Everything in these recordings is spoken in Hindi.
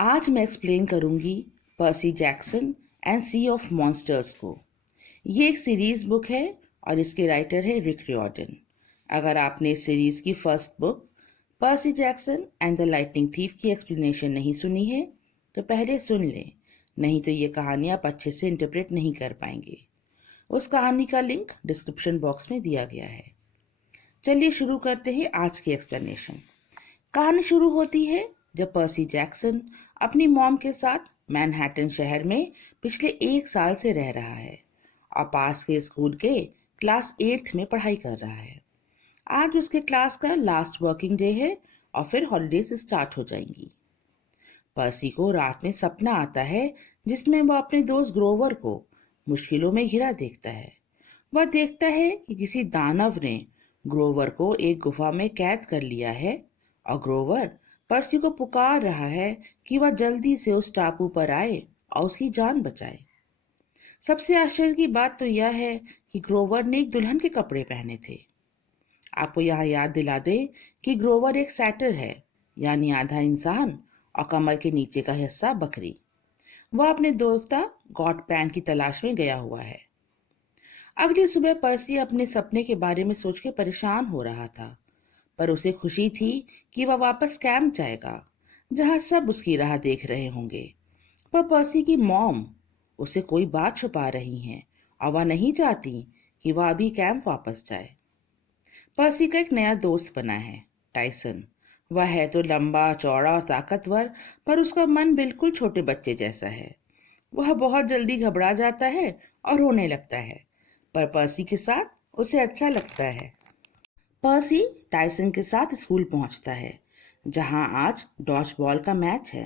आज मैं एक्सप्लेन करूंगी Percy Jackson and Sea of Monsters को। ये एक सीरीज बुक है और इसके राइटर है रिक रियॉर्डन। अगर आपने इस सीरीज की first book pursed Jackson and the lightning thief की एक्सप्लेनेशन नहीं सुनी है तो पहले सुन लें, नहीं तो ये कहानी आप अच्छे से इंटरप्रेट नहीं कर पाएंगे। उस कहानी का लिंक डिस्क्रिप्शन बॉक्स में दिया गया है। चलिए शुरू करते हैं आज की एक्सप्लेनेशन। कहानी शुरू होती है जब पर्सी जैक्सन अपनी मॉम के साथ मैनहट्टन शहर में पिछले 1 साल से रह रहा है और पास के स्कूल के क्लास 8th में पढ़ाई कर रहा है। आज उसके क्लास का लास्ट वर्किंग डे है और फिर हॉलीडेज स्टार्ट हो जाएंगी। पर्सी को रात में सपना आता है जिसमें वह अपने दोस्त ग्रोवर को मुश्किलों में घिरा देखता है। वह देखता है कि किसी दानव ने ग्रोवर को एक गुफा में कैद कर लिया है और ग्रोवर पर्सी को पुकार रहा है कि वह जल्दी से उस टापू पर आए और उसकी जान बचाए। सबसे आश्चर्य की बात तो यह है कि ग्रोवर ने एक दुल्हन के कपड़े पहने थे। आपको यहाँ याद दिला दे कि ग्रोवर एक सैटर है, यानी आधा इंसान और कमर के नीचे का हिस्सा बकरी। वह अपने देवता गॉड पैन की तलाश में गया हुआ है। अगली सुबह पर्सी अपने सपने के बारे में सोच के परेशान हो रहा था, पर उसे खुशी थी कि वह वापस कैंप जाएगा जहां सब उसकी राह देख रहे होंगे। पर पर्सी की मॉम उसे कोई बात छुपा रही हैं और वह नहीं चाहती कि वह अभी कैंप वापस जाए। पर्सी का एक नया दोस्त बना है, टाइसन। वह है तो लंबा चौड़ा और ताकतवर, पर उसका मन बिल्कुल छोटे बच्चे जैसा है। वह बहुत जल्दी घबरा जाता है और रोने लगता है, पर पर्सी के साथ उसे अच्छा लगता है। पर्सी टाइसन के साथ स्कूल पहुंचता है जहां आज डॉज बॉल का मैच है।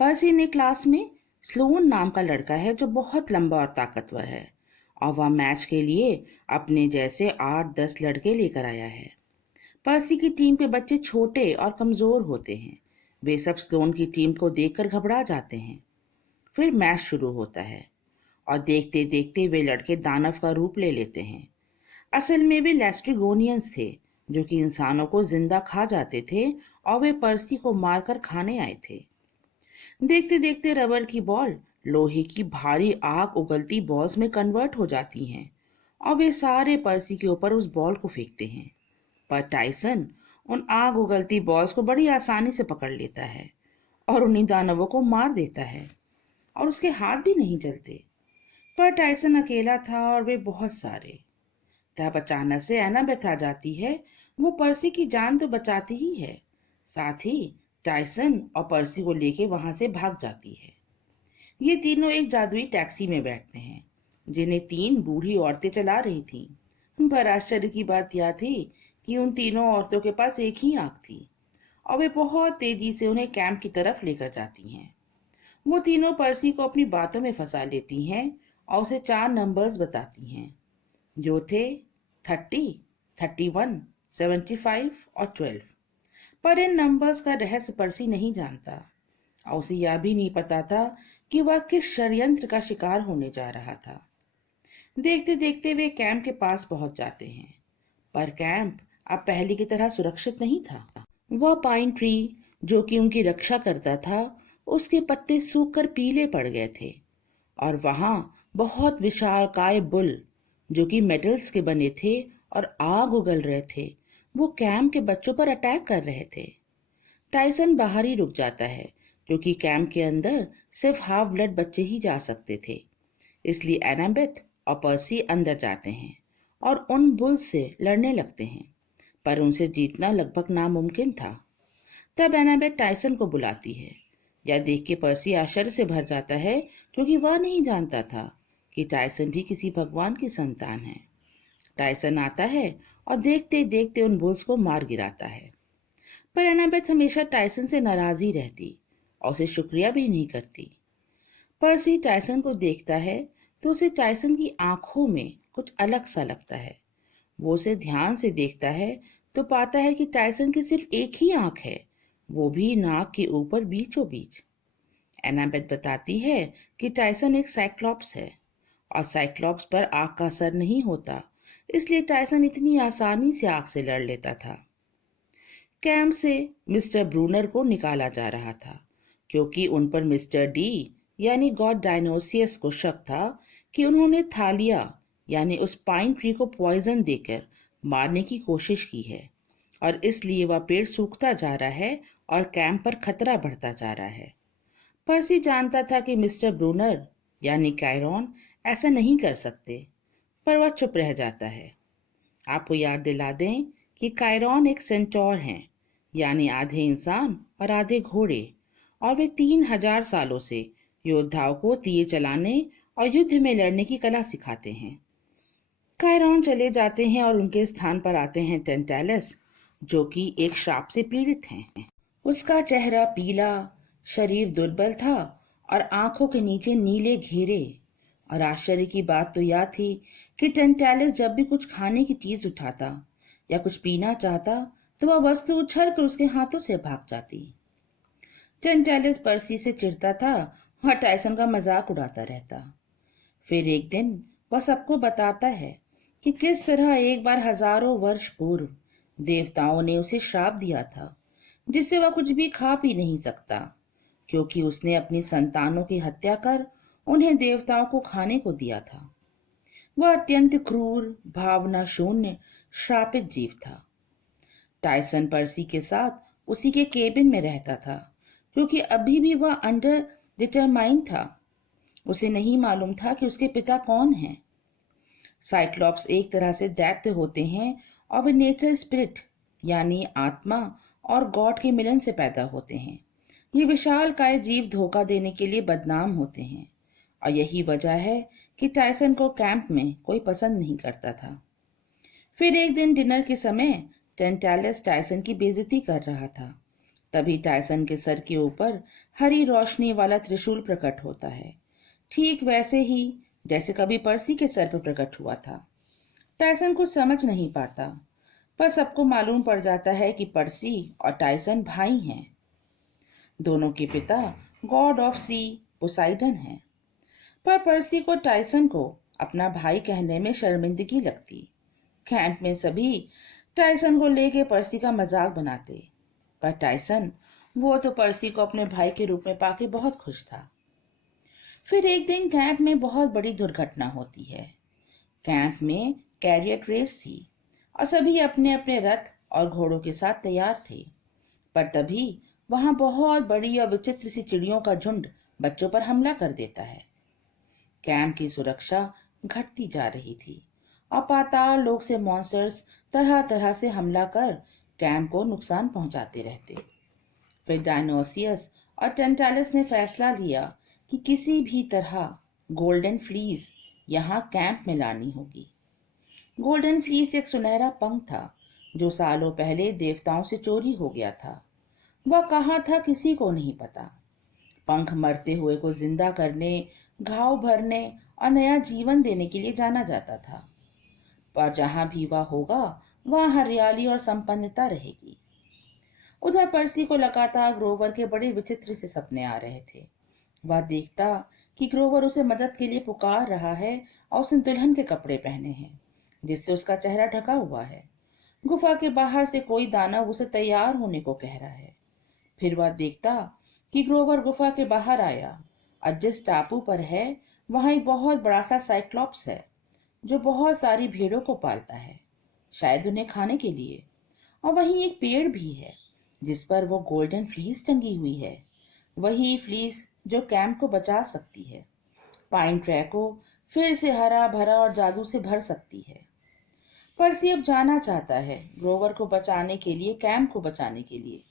पर्सी ने क्लास में स्लोन नाम का लड़का है जो बहुत लंबा और ताकतवर है और वह मैच के लिए अपने जैसे 8-10 लड़के लेकर आया है। पर्सी की टीम के बच्चे छोटे और कमजोर होते हैं। वे सब स्लोन की टीम को देखकर घबरा जाते हैं। फिर मैच शुरू होता है और देखते देखते वे लड़के दानव का रूप ले लेते हैं। असल में वे लेस्ट्रिगोनियंस थे जो कि इंसानों को जिंदा खा जाते थे और वे पर्सी को मारकर खाने आए थे। देखते देखते रबर की बॉल लोहे की भारी आग उगलती बॉल्स में कन्वर्ट हो जाती हैं और वे सारे पर्सी के ऊपर उस बॉल को फेंकते हैं। पर टाइसन उन आग उगलती बॉल्स को बड़ी आसानी से पकड़ लेता है और उन्हीं दानवों को मार देता है और उसके हाथ भी नहीं चलते। पर टाइसन अकेला था और वे बहुत सारे। तब अचानक से एनाबेथ आ जाती है। वो पर्सी की जान तो बचाती ही है, साथ ही टाइसन और पर्सी को लेके वहां से भाग जाती है। ये तीनों एक जादुई टैक्सी में बैठते हैं जिन्हें 3 बूढ़ी औरतें चला रही थीं। पर आश्चर्य की बात यह थी कि उन तीनों औरतों के पास एक ही आंख थी और वे बहुत तेजी से उन्हें कैंप की तरफ लेकर जाती हैं। वो तीनों पर्सी को अपनी बातों में फंसा लेती हैं और उसे 4 नंबर्स बताती हैं जो थे 30, 31, 75 और 12। पर इन नंबर्स का रहस्य पर्सी नहीं जानता और उसे यह भी नहीं पता था कि वह किस षड्यंत्र का शिकार होने जा रहा था। देखते देखते वे कैंप के पास पहुंच जाते हैं, पर कैंप अब पहले की तरह सुरक्षित नहीं था। वह पाइन ट्री जो कि उनकी रक्षा करता था, उसके पत्ते सूखकर पीले पड़ गए थे और वहां बहुत विशालकाय बुल जो कि मेटल्स के बने थे और आग उगल रहे थे, वो कैंप के बच्चों पर अटैक कर रहे थे। टाइसन बाहर ही रुक जाता है क्योंकि कैंप के अंदर सिर्फ हाफ ब्लड बच्चे ही जा सकते थे। इसलिए एनाबेथ और पर्सी अंदर जाते हैं और उन बुल्स से लड़ने लगते हैं, पर उनसे जीतना लगभग नामुमकिन था। तब एनाबेथ टाइसन को बुलाती है। यह देख के पर्सी आश्चर्य से भर जाता है क्योंकि वह नहीं जानता था कि टाइसन भी किसी भगवान की संतान है। टाइसन आता है और देखते देखते उन बुल्स को मार गिराता है। पर एनाबेथ हमेशा टाइसन से नाराज ही रहती और उसे शुक्रिया भी नहीं करती। पर्सी टाइसन को देखता है तो उसे टाइसन की आंखों में कुछ अलग सा लगता है। वो उसे ध्यान से देखता है तो पाता है कि टाइसन की सिर्फ एक ही आंख है, वो भी नाक के ऊपर बीचों बीच। एनाबेथ बताती है कि टाइसन एक साइक्लॉप्स है और साइक्लॉप्स पर आग का असर नहीं होता, इसलिए टाइसन इतनी आसानी से आग से लड़ लेता था। कैंप से मिस्टर ब्रूनर को निकाला जा रहा था क्योंकि उन पर मिस्टर डी यानी गॉड डायनोसियस को शक था कि उन्होंने थालिया यानी उस पाइन ट्री को पॉइजन देकर मारने की कोशिश की है और इसलिए वह पेड़ सूखता जा रहा है और कैंप पर खतरा बढ़ता जा रहा है। पर्सी जानता था कि मिस्टर ब्रूनर यानी कायरॉन ऐसा नहीं कर सकते, पर वह चुप रह जाता है। आपको याद दिला दें कि कायरॉन एक सेंटोर हैं, यानी आधे इंसान और आधे घोड़े, और वे 3000 सालों से योद्धाओं को तीर चलाने और युद्ध में लड़ने की कला सिखाते हैं। कायरॉन चले जाते हैं और उनके स्थान पर आते हैं टेंटालस, जो कि एक श्राप से पीड़ित हैं। उसका चेहरा पीला, शरीर दुर्बल था और आंखों के नीचे नीले घेरे। और आश्चर्य की बात तो यह थी कि टेंटालस जब भी कुछ खाने की चीज उठाता या कुछ पीना चाहता तो वह वस्तु उछल कर उसके हाथों से भाग जाती। टेंटालस पर्सी से चिढ़ता था और टायसन का मजाक उड़ाता रहता। फिर एक दिन वह सबको बताता है कि किस तरह एक बार हजारों वर्ष पूर्व देवताओं ने उसे श्राप दिया था, जिससे वह कुछ भी खा पी नहीं सकता, क्योंकि उसने अपनी संतानों की हत्या कर उन्हें देवताओं को खाने को दिया था। वह अत्यंत क्रूर, भावना शून्य, श्रापित जीव था। टायसन पर्सी के साथ उसी के केबिन में रहता था, क्योंकि अभी भी वह अंडर डिटरमाइन था। उसे नहीं मालूम था कि उसके पिता कौन हैं। साइक्लॉप्स एक तरह से दैत्य होते हैं और वे नेचर स्पिरिट यानी आत्मा और गॉड के मिलन से पैदा होते हैं। ये विशाल काय जीव धोखा देने के लिए बदनाम होते हैं और यही वजह है कि टायसन को कैंप में कोई पसंद नहीं करता था। फिर एक दिन डिनर के समय टेंटालस टायसन की बेइज्जती कर रहा था। तभी टायसन के सर के ऊपर हरी रोशनी वाला त्रिशूल प्रकट होता है, ठीक वैसे ही जैसे कभी पर्सी के सर पर प्रकट हुआ था। टायसन कुछ समझ नहीं पाता, पर सबको मालूम पड़ जाता है कि पर्सी और टायसन भाई हैं। दोनों के पिता गॉड ऑफ सी पोसाइडन हैं, पर पर्सी को टायसन को अपना भाई कहने में शर्मिंदगी लगती। कैंप में सभी टायसन को लेके पर्सी का मजाक बनाते, पर टायसन वो तो पर्सी को अपने भाई के रूप में पाके बहुत खुश था। फिर एक दिन कैंप में बहुत बड़ी दुर्घटना होती है। कैंप में कैरियट रेस थी और सभी अपने अपने रथ और घोड़ों के साथ तैयार थे, पर तभी वहां बहुत बड़ी और विचित्र सी चिड़ियों का झुंड बच्चों पर हमला कर देता है। कैंप की सुरक्षा घटती जा रही थी और पाताल लोक से मॉन्स्टर्स तरह तरह से हमला कर कैंप को नुकसान पहुंचाते रहते। फिर डायनोसियस और टेंटालस ने फैसला लिया कि किसी भी तरह गोल्डन फ्लीस यहाँ कैंप में लानी होगी। गोल्डन फ्लीस एक सुनहरा पंख था जो सालों पहले देवताओं से चोरी हो गया था। वह कहाँ था किसी को नहीं पता। पंख मरते हुए को जिंदा करने, घाव भरने और नया जीवन देने के लिए जाना जाता था। पर जहां भी वह होगा वहां हरियाली और संपन्नता रहेगी। उधर पर्सी को लगातार ग्रोवर के बड़े विचित्र से सपने आ रहे थे। वह देखता कि ग्रोवर उसे मदद के लिए पुकार रहा है और उसने दुल्हन के कपड़े पहने हैं, जिससे उसका चेहरा ढका हुआ है। गुफा के बाहर से कोई दानव उसे तैयार होने को कह रहा है। फिर वह देखता कि ग्रोवर गुफा के बाहर आया और जिस टापू पर है वहां एक बहुत बड़ा सा साइक्लॉप्स है जो बहुत सारी भेड़ों को पालता है, शायद उन्हें खाने के लिए। और वहीं एक पेड़ भी है जिस पर वो गोल्डन फ्लीस टंगी हुई है, वही फ्लीस जो कैंप को बचा सकती है, पाइन ट्री को फिर से हरा भरा और जादू से भर सकती है। पर्सी अब जाना चाहता है ग्रोवर को बचाने के लिए, कैंप को बचाने के लिए,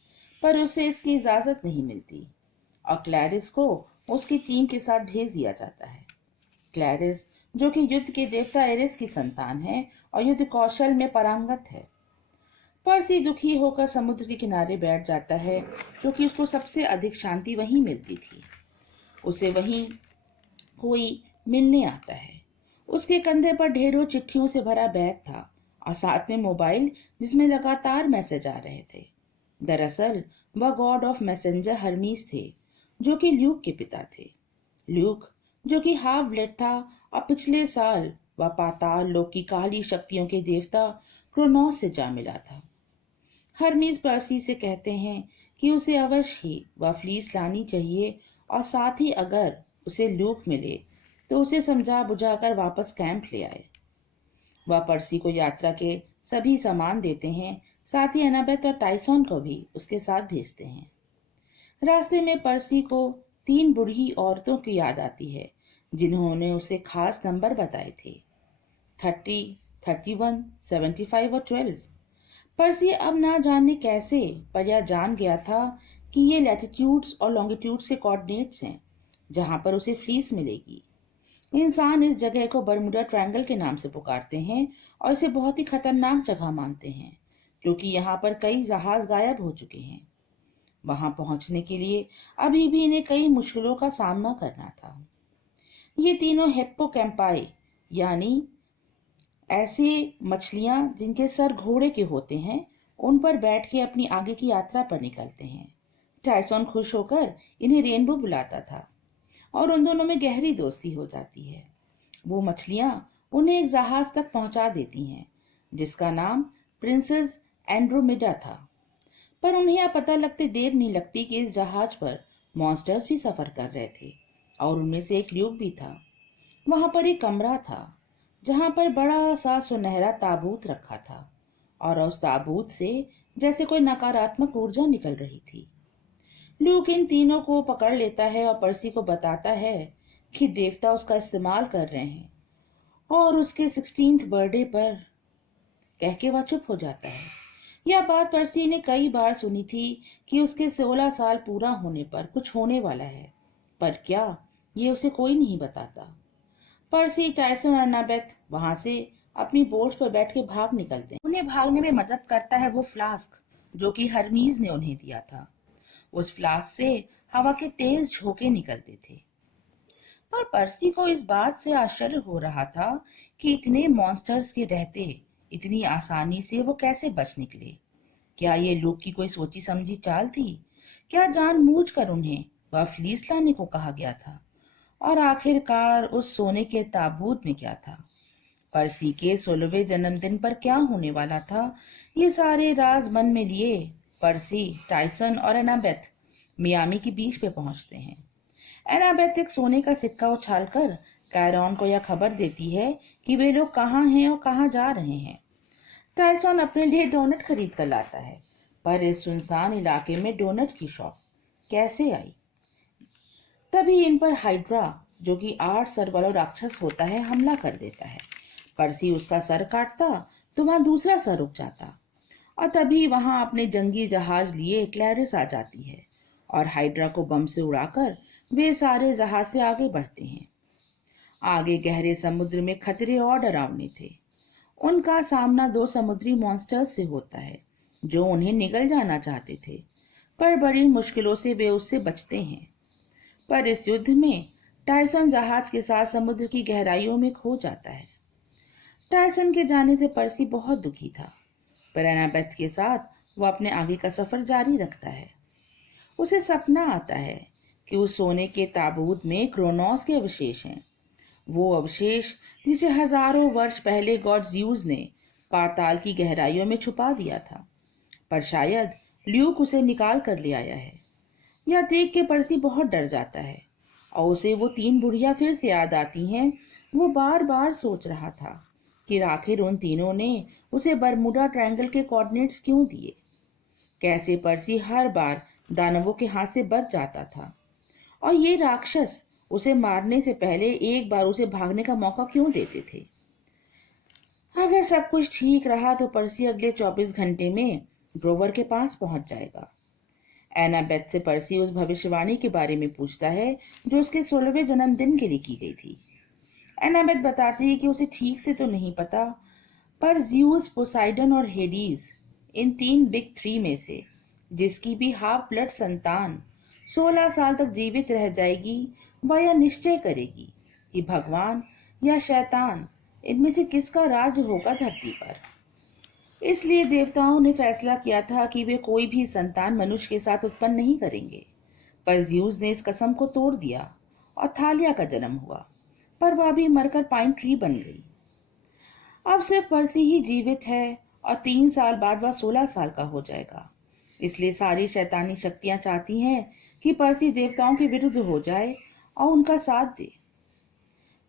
पर उसे इसकी इजाजत नहीं मिलती और क्लैरिस को उसकी टीम के साथ भेज दिया जाता है। क्लैरिस जो कि युद्ध के देवता एरिस की संतान है और युद्ध कौशल में पारंगत है। पर्सी दुखी होकर समुद्र के किनारे बैठ जाता है, क्योंकि उसको सबसे अधिक शांति वहीं मिलती थी। उसे वहीं कोई मिलने आता है। उसके कंधे पर ढेरों चिट्ठियों से भरा बैग था और साथ में मोबाइल जिसमें लगातार मैसेज आ रहे थे। दरअसल वह गॉड ऑफ मैसेंजर हर्मीस थे, जो कि ल्यूक के पिता थे। ल्यूक जो कि हाफ ब्लड था और पिछले साल वह पाताल लोक की काली शक्तियों के देवता क्रोनोस से जा मिला था। हर्मीस पर्सी से कहते हैं कि उसे अवश्य ही वह फ्लीस लानी चाहिए और साथ ही अगर उसे ल्यूक मिले तो उसे समझा बुझाकर वापस कैंप ले आए। वह पर्सी को यात्रा के सभी सामान देते हैं, साथ ही एनाबेथ और टाइसॉन को भी उसके साथ भेजते हैं। रास्ते में पर्सी को 3 बूढ़ी औरतों की याद आती है जिन्होंने उसे खास नंबर बताए थे, 30, 31, 75 और 12। पर्सी अब ना जाने कैसे पर यह जान गया था कि ये लैटिट्यूड्स और लॉन्गिट्यूड्स के कोऑर्डिनेट्स हैं जहां पर उसे फ्लीस मिलेगी। इंसान इस जगह को बरमुडा ट्रायंगल के नाम से पुकारते हैं और इसे बहुत ही खतरनाक जगह मानते हैं क्योंकि यहाँ पर कई जहाज गायब हो चुके हैं। वहां पहुंचने के लिए अभी भी इन्हें कई मुश्किलों का सामना करना था। ये तीनों हिप्पोकैम्पाई यानी ऐसे मछलियां जिनके सर घोड़े के होते हैं, उन पर बैठ के अपनी आगे की यात्रा पर निकलते हैं। टाइसॉन खुश होकर इन्हें रेनबो बुलाता था और उन दोनों में गहरी दोस्ती हो जाती है। वो मछलियां उन्हें एक जहाज तक पहुंचा देती हैं जिसका नाम प्रिंसेस एंड्रोमेडा था। पर उन्हें यह पता लगते देर नहीं लगती कि इस जहाज पर मॉन्स्टर्स भी सफर कर रहे थे और उनमें से एक ल्यूक भी था। वहां पर एक कमरा था जहां पर बड़ा सा सुनहरा ताबूत रखा था और उस ताबूत से जैसे कोई नकारात्मक ऊर्जा निकल रही थी। ल्यूक इन तीनों को पकड़ लेता है और पर्सी को बताता है कि देवता उसका इस्तेमाल कर रहे हैं और उसके 16th बर्थडे पर कह के वह चुप हो जाता है। यह बात पर्सी ने कई बार सुनी थी कि उसके 16 साल पूरा होने पर कुछ होने वाला है, पर क्या ये उसे कोई नहीं बताता। पर्सी, टाइसन और एनाबेथ वहां से अपनी बोट पर बैठ के भाग निकलते हैं। उन्हें भागने में मदद करता है वो फ्लास्क जो कि हरमीज ने उन्हें दिया था। उस फ्लास्क से हवा के तेज झोंके निकलते थे। पर पर्सी को इस बात से आश्चर्य हो रहा था कि इतने मॉन्स्टर्स के रहते इतनी आसानी से वो कैसे बच निकले। क्या ये लोग की कोई सोची समझी चाल थी? क्या जानबूझकर उन्हें वह फ्लीस लाने को कहा गया था? और आखिरकार उस सोने के ताबूत में क्या था? पर्सी के 16वें जन्मदिन पर क्या होने वाला था? ये सारे राज मन में लिए पर्सी, टाइसन और एनाबेथ मियामी के बीच पे पहुंचते हैं। एनाबेथ एक सोने का सिक्का उछालकर कैरॉन को यह खबर देती है कि वे लोग कहाँ हैं और कहाँ जा रहे हैं। टाइसन अपने लिए डोनट खरीद कर लाता है, पर इस सुनसान इलाके में डोनट की शॉप कैसे आई? तभी इन पर हाइड्रा जो कि 8 सर वाला राक्षस होता है हमला कर देता है। पर्सी उसका सर काटता तो वहां दूसरा सर उग जाता और तभी वहां अपने जंगी जहाज लिए क्लैरिस आ जाती है और हाइड्रा को बम से उड़ाकर वे सारे जहाज से आगे बढ़ते हैं। आगे गहरे समुद्र में खतरे और डरावने थे। उनका सामना 2 समुद्री मॉन्स्टर्स से होता है जो उन्हें निगल जाना चाहते थे, पर बड़ी मुश्किलों से वे उससे बचते हैं। पर इस युद्ध में टाइसन जहाज के साथ समुद्र की गहराइयों में खो जाता है। टाइसन के जाने से पर्सी बहुत दुखी था, पर एनाबेथ के साथ वो अपने आगे का सफर जारी रखता है। उसे सपना आता है कि उस सोने के ताबूत में क्रोनोस के अवशेष हैं, वो अवशेष जिसे हजारों वर्ष पहले गॉड ज़्यूस ने पाताल की गहराइयों में छुपा दिया था, पर शायद ल्यूक उसे निकाल कर ले आया है। यह देख के पर्सी बहुत डर जाता है और उसे वो 3 बुढ़िया फिर से याद आती हैं। वो बार बार सोच रहा था कि आखिर उन तीनों ने उसे बरमुडा ट्रायंगल के कोऑर्डिनेट्स क्यों दिए। कैसे पर्सी हर बार दानवों के हाथ से बच जाता था और ये राक्षस उसे मारने से पहले एक बार उसे भागने का मौका क्यों देते थे। अगर सब कुछ ठीक रहा तो पर्सी अगले 24 घंटे में ग्रोवर के पास पहुंच जाएगा। एनाबेथ से पर्सी उस भविष्यवाणी के बारे में पूछता है जो उसके 16वें जन्मदिन के लिए की गई थी। एनाबेथ बताती है कि उसे ठीक से तो नहीं पता, पर ज़्यूस, पोसाइडन और हेडीज, इन 3 बिग 3 में से जिसकी भी हाफ ब्लड संतान 16 साल तक जीवित रह जाएगी, वह यह निश्चय करेगी कि भगवान या शैतान इनमें से किसका राज होगा धरती पर। इसलिए देवताओं ने फैसला किया था कि वे कोई भी संतान मनुष्य के साथ उत्पन्न नहीं करेंगे, पर ज़्यूस ने इस कसम को तोड़ दिया और थालिया का जन्म हुआ, पर वह भी मरकर पाइन ट्री बन गई। अब सिर्फ पर्सी ही जीवित है और 3 साल बाद वह 16 साल का हो जाएगा। इसलिए सारी शैतानी शक्तियां चाहती हैं कि पर्सी देवताओं के विरुद्ध हो जाए और उनका साथ दे।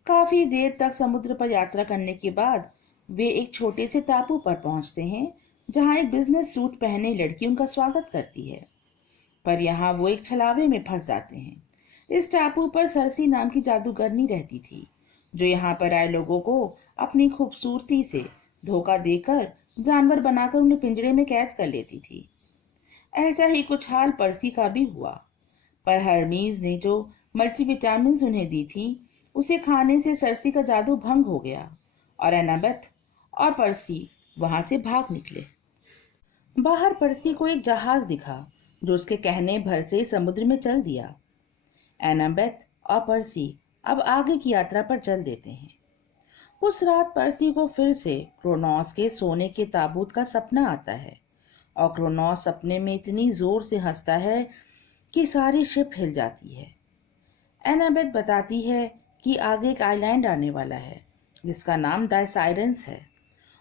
काफी देर तक समुद्र पर यात्रा करने के बाद वे एक छोटे से टापू पर पहुंचते हैं, जहां एक बिजनेस सूट पहने लड़की उनका स्वागत करती है। पर यहाँ वो एक छलावे में फंस जाते हैं। इस टापू पर सरसी नाम की जादूगरनी रहती थी, जो यहाँ पर आए लोगों को अपनी खूबसूरती से धोखा देकर जानवर बनाकर उन्हें पिंजरे में कैद कर लेती थी। ऐसा ही कुछ हाल पर्सी का भी हुआ, पर हर्मीज ने जो मल्टीविटामिन उन्हें दी थी, उसे खाने से सरसी का जादू भंग हो गया और एनाबेथ और पर्सी वहां से भाग निकले। बाहर पर्सी को एक जहाज दिखा जो उसके कहने भर से समुद्र में चल दिया। एनाबेथ और पर्सी अब आगे की यात्रा पर चल देते हैं। उस रात पर्सी को फिर से क्रोनोस के सोने के ताबूत का सपना आता है और क्रोनोस सपने में इतनी जोर से हंसता है कि सारी शिप हिल जाती है। एनाबेथ बताती है कि आगे एक आइलैंड आने वाला है जिसका नाम द साइरेंस है।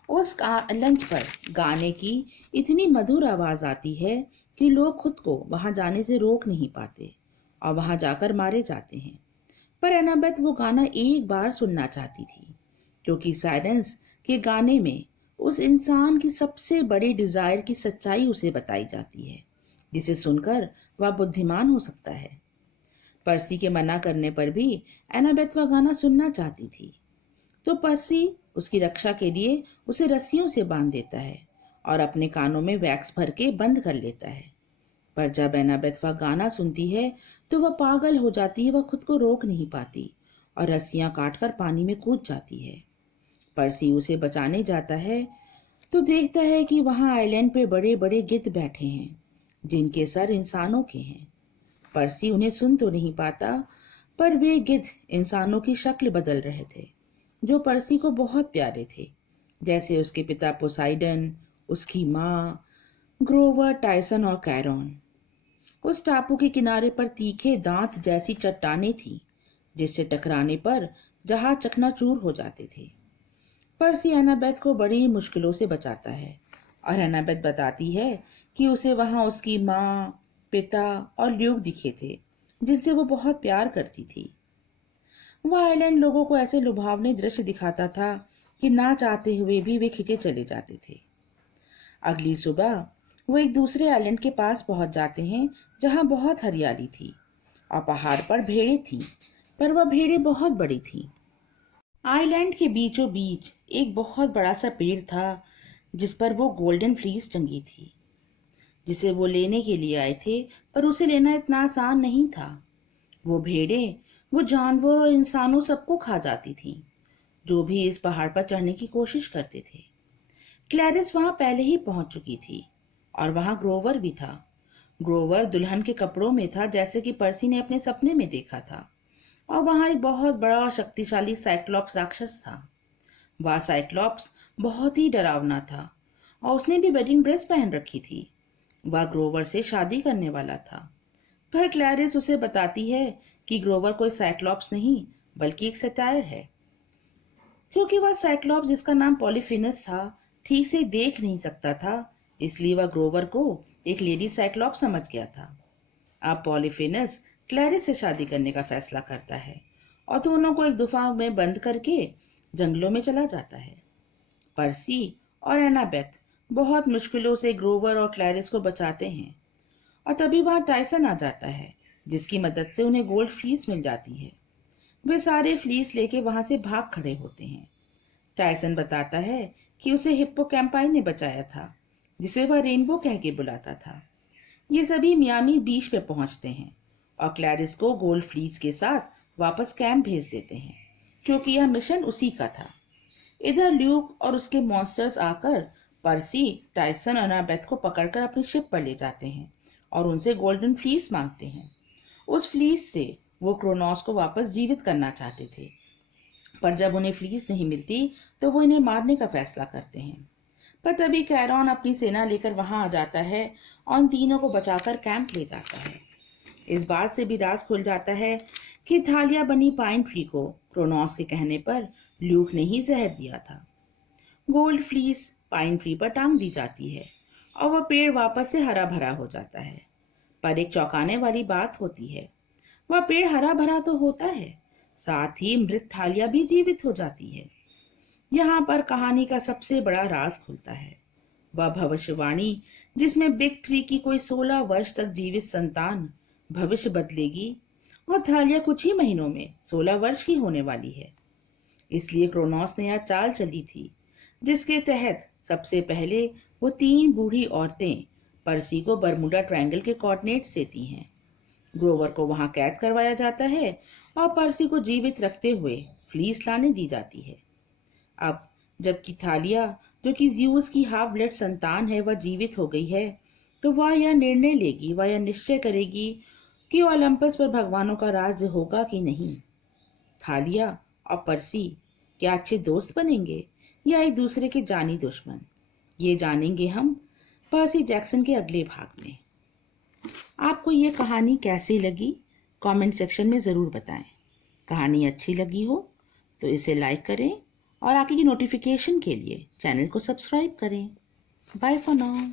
उस आइलैंड पर गाने की इतनी मधुर आवाज आती है कि लोग खुद को वहां जाने से रोक नहीं पाते और वहां जाकर मारे जाते हैं। पर एनाबेथ वो गाना एक बार सुनना चाहती थी, क्योंकि साइरेंस के गाने में उस इंसान की सबसे बड़ी डिजायर की सच्चाई उसे बताई जाती है, जिसे सुनकर वह बुद्धिमान हो सकता है। पर्सी के मना करने पर भी एनाबेथ वह गाना सुनना चाहती थी, तो पर्सी उसकी रक्षा के लिए उसे रस्सियों से बांध देता है और अपने कानों में वैक्स भर के बंद कर लेता है। पर जब एनाबेथ वह गाना सुनती है तो वह पागल हो जाती है। वह खुद को रोक नहीं पाती और रस्सियां काटकर पानी में कूद जाती है। पर्सी उसे बचाने जाता है तो देखता है कि वहां आइलैंड पे बड़े बड़े गिद्ध बैठे हैं, जिनके सर इंसानों के हैं। पर्सी उन्हें सुन तो नहीं पाता, पर वे गिद्ध इंसानों की शक्ल बदल रहे थे, जो पर्सी को बहुत प्यारे थे, जैसे उसके पिता पोसाइडन, उसकी माँ, ग्रोवर, टाइसन और कैरॉन। उस टापू के किनारे पर तीखे दांत जैसी चट्टानें थीं, जिससे टकराने पर जहाज चकनाचूर हो जाते थे। पर्सी एनाबेथ को बड़ी मुश्किलों से बचाता है और एनाबेथ बताती है कि उसे वहां उसकी माँ, पिता और ल्यूक दिखे थे, जिनसे वो बहुत प्यार करती थी। वह आइलैंड लोगों को ऐसे लुभावने दृश्य दिखाता था कि ना चाहते हुए भी वे खिंचे चले जाते थे। अगली सुबह वो एक दूसरे आइलैंड के पास पहुंच जाते हैं, जहां बहुत हरियाली थी और पहाड़ पर भेड़ें थीं, पर वह भेड़ें बहुत बड़ी थीं। आइलैंड के बीचों बीच एक बहुत बड़ा सा पेड़ था, जिस पर वो गोल्डन फ्लीस टंगी थी, जिसे वो लेने के लिए आए थे, पर उसे लेना इतना आसान नहीं था। वो भेड़ें वो जानवर और इंसानों सबको खा जाती थीं, जो भी इस पहाड़ पर चढ़ने की कोशिश करते थे। क्लैरिस वहां पहले ही पहुंच चुकी थी और वहां ग्रोवर भी था। ग्रोवर दुल्हन के कपड़ों में था, जैसे कि पर्सी ने अपने सपने में देखा था, और वहां एक बहुत बड़ा और शक्तिशाली साइक्लॉप्स राक्षस था। वह साइक्लॉप्स बहुत ही डरावना था और उसने भी वेडिंग ड्रेस पहन रखी थी। वह ग्रोवर से शादी करने वाला था, पर क्लैरिस उसे बताती है कि ग्रोवर कोई साइक्लॉप्स नहीं बल्कि एक सटायर है, क्योंकि वह साइक्लॉप्स, जिसका नाम पॉलीफिनस था, ठीक से देख नहीं सकता था, इसलिए वह ग्रोवर को एक लेडी साइक्लॉप्स समझ गया था। अब पॉलीफिनस क्लैरिस से शादी करने का फैसला करता है और दोनों को एक गुफा में बंद करके जंगलों में चला जाता है। पर्सी और एनाबेथ बहुत मुश्किलों से ग्रोवर और क्लैरिस को बचाते हैं और तभी वहां टाइसन आ जाता है, जिसकी मदद से उन्हें गोल्ड फ्लीस मिल जाती है। वे सारे फ्लीस लेके वहां से भाग खड़े होते हैं। टाइसन बताता है कि उसे हिप्पोकैम्पाई ने बचाया था, जिसे वह रेनबो कह के बुलाता था। ये सभी मियामी बीच पे पहुंचते हैं और क्लैरिस को गोल्ड फ्लीस के साथ वापस कैंप भेज देते हैं, क्योंकि यह मिशन उसी का था। इधर ल्यूक और उसके मॉन्स्टर्स आकर पर्सी, टाइसन और एनाबेथ को पकड़कर अपनी शिप पर ले जाते हैं और उनसे गोल्डन फ्लीस मांगते हैं। उस फ्लीस से वो क्रोनोस को वापस जीवित करना चाहते थे, पर जब उन्हें फ्लीस नहीं मिलती तो वो इन्हें मारने का फैसला करते हैं। पर तभी कैरॉन अपनी सेना लेकर वहां आ जाता है और उन तीनों को बचाकर कैंप ले जाता है। इस बात से भी राज खुल जाता है कि थालिया बनी पाइन ट्री को क्रोनोस के कहने पर ल्यूक ने ही जहर दिया था। गोल्ड फ्लीस पाइन ट्री पर टांग दी जाती है और वह पेड़ वापस से हरा भरा हो जाता है। पर एक चौंकाने वाली बात होती है, वह पेड़ हरा भरा तो होता है, साथ ही मृत थालिया भी जीवित हो जाती है। यहाँ पर कहानी का सबसे बड़ा राज खुलता है। वह भविष्यवाणी जिसमें बिग थ्री की कोई 16 वर्ष तक जीवित संतान भविष्य बदलेगी, और थालिया कुछ ही महीनों में 16 वर्ष की होने वाली है। इसलिए क्रोनोस ने यह चाल चली थी, जिसके तहत सबसे पहले वो 3 बूढ़ी औरतें पर्सी को बरमुडा ट्रायंगल के कोऑर्डिनेट्स देती हैं। ग्रोवर को वहां कैद करवाया जाता है और पर्सी को जीवित रखते हुए फ्लीस लाने दी जाती है। अब जबकि थालिया, जो कि ज्यूस की हाफ ब्लड संतान है, वह जीवित हो गई है, तो वह यह निर्णय लेगी, वह यह निश्चय करेगी कि ओलंपस पर भगवानों का राज्य होगा कि नहीं। थालिया और पर्सी क्या अच्छे दोस्त बनेंगे या एक दूसरे के जानी दुश्मन, ये जानेंगे हम पर्सी जैक्सन के अगले भाग में। आपको ये कहानी कैसी लगी कमेंट सेक्शन में ज़रूर बताएं। कहानी अच्छी लगी हो तो इसे लाइक करें और आगे की नोटिफिकेशन के लिए चैनल को सब्सक्राइब करें। Bye for now.